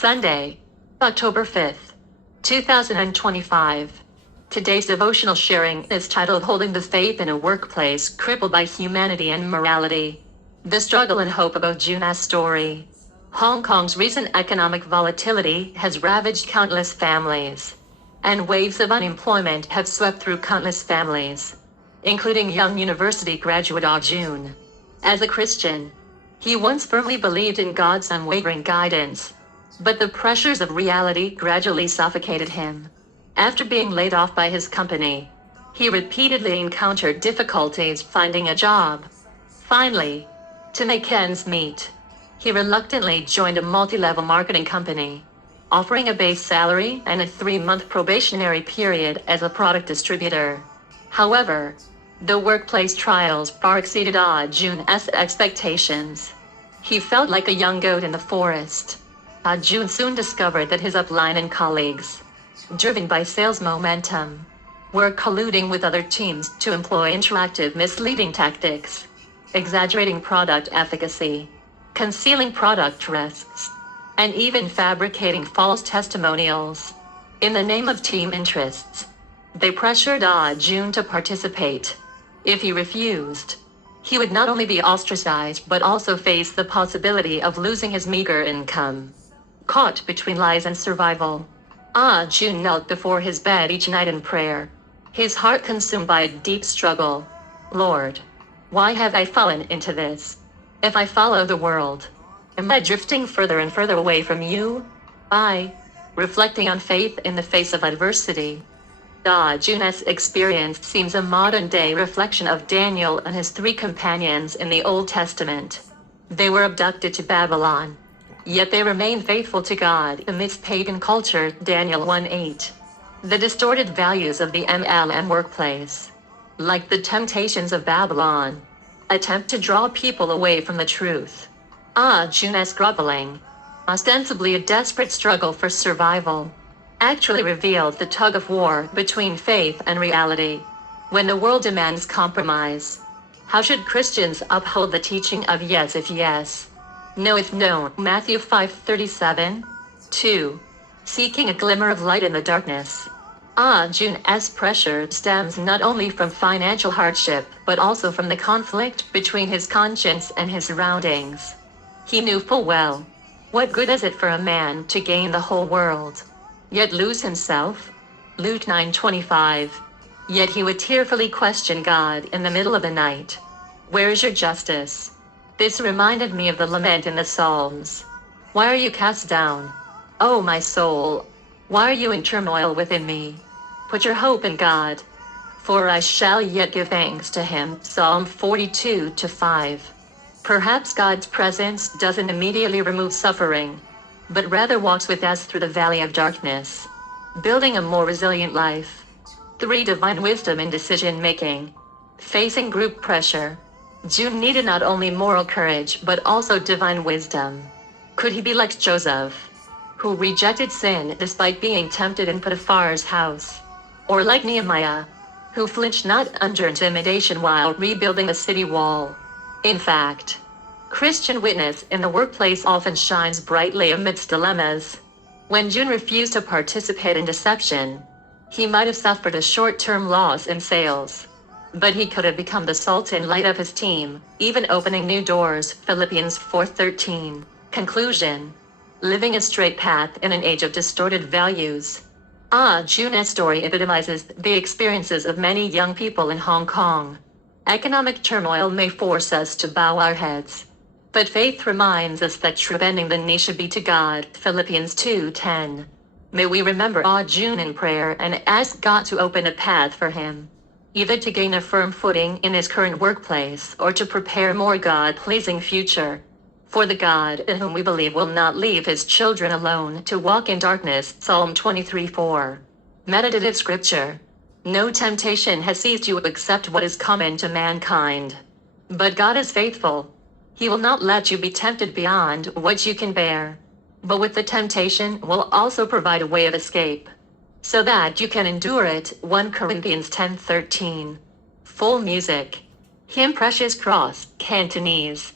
Sunday, October 5th, 2025. Today's devotional sharing is titled Holding the Faith in a Workplace Crippled by Humanity and Morality. The struggle and hope of Jun's story. Hong Kong's recent economic volatility has ravaged countless families, and waves of unemployment have swept through countless families, including young university graduate Jun. As a Christian, he once firmly believed in God's unwavering guidance, but the pressures of reality gradually suffocated him. After being laid off by his company, he repeatedly encountered difficulties finding a job. Finally, to make ends meet, he reluctantly joined a multi-level marketing company, offering a base salary and a 3-month probationary period as a product distributor. However, the workplace trials far exceeded Jun's expectations. He felt like a young goat in the forest. Jun soon discovered that his upline and colleagues, driven by sales momentum, were colluding with other teams to employ interactive misleading tactics, exaggerating product efficacy, concealing product risks, and even fabricating false testimonials. In the name of team interests, they pressured Jun to participate. If he refused, he would not only be ostracized but also face the possibility of losing his meager income. Caught between lies and survival, Jun knelt before his bed each night in prayer, his heart consumed by a deep struggle. Lord, why have I fallen into this? If I follow the world, am I drifting further and further away from you? Reflecting on faith in the face of adversity. Jun's experience seems a modern-day reflection of Daniel and his 3 companions in the Old Testament. They were abducted to Babylon, yet they remained faithful to God amidst pagan culture. Daniel 1:8. The distorted values of the MLM workplace, like the temptations of Babylon, attempt to draw people away from the truth. Jun's groveling, ostensibly a desperate struggle for survival, actually reveals the tug-of-war between faith and reality. When the world demands compromise, how should Christians uphold the teaching of yes if yes, no if no? Matthew 5:37, 2. Seeking a glimmer of light in the darkness. Jun's pressure stems not only from financial hardship but also from the conflict between his conscience and his surroundings. He knew full well, what good is it for a man to gain the whole world, yet lose himself? Luke 9:25. Yet he would tearfully question God in the middle of the night. Where is your justice? This reminded me of the lament in the Psalms. Why are you cast down, O my soul? Why are you in turmoil within me? Put your hope in God, for I shall yet give thanks to him. Psalm 42:5. Perhaps God's presence doesn't immediately remove suffering, but rather walks with us through the valley of darkness, building a more resilient life. 3. Divine wisdom in decision-making. Facing group pressure, Jun needed not only moral courage but also divine wisdom. Could he be like Joseph, who rejected sin despite being tempted in Potiphar's house? Or like Nehemiah, who flinched not under intimidation while rebuilding the city wall? In fact, Christian witness in the workplace often shines brightly amidst dilemmas. When Jun refused to participate in deception, he might have suffered a short-term loss in sales, but he could have become the salt and light of his team, even opening new doors. Philippians 4:13. Conclusion. Living a straight path in an age of distorted values. Jun's story epitomizes the experiences of many young people in Hong Kong. Economic turmoil may force us to bow our heads, but faith reminds us that true bending the knee should be to God. Philippians 2:10. May we remember Jun in prayer and ask God to open a path for him, either to gain a firm footing in his current workplace or to prepare a more God-pleasing future. For the God in whom we believe will not leave his children alone to walk in darkness. Psalm 23:4. Meditative scripture. No temptation has seized you except what is common to mankind. But God is faithful. He will not let you be tempted beyond what you can bear, but with the temptation will also provide a way of escape, so that you can endure it. 1 Corinthians 10:13. Full music. Hymn Precious Cross, Cantonese.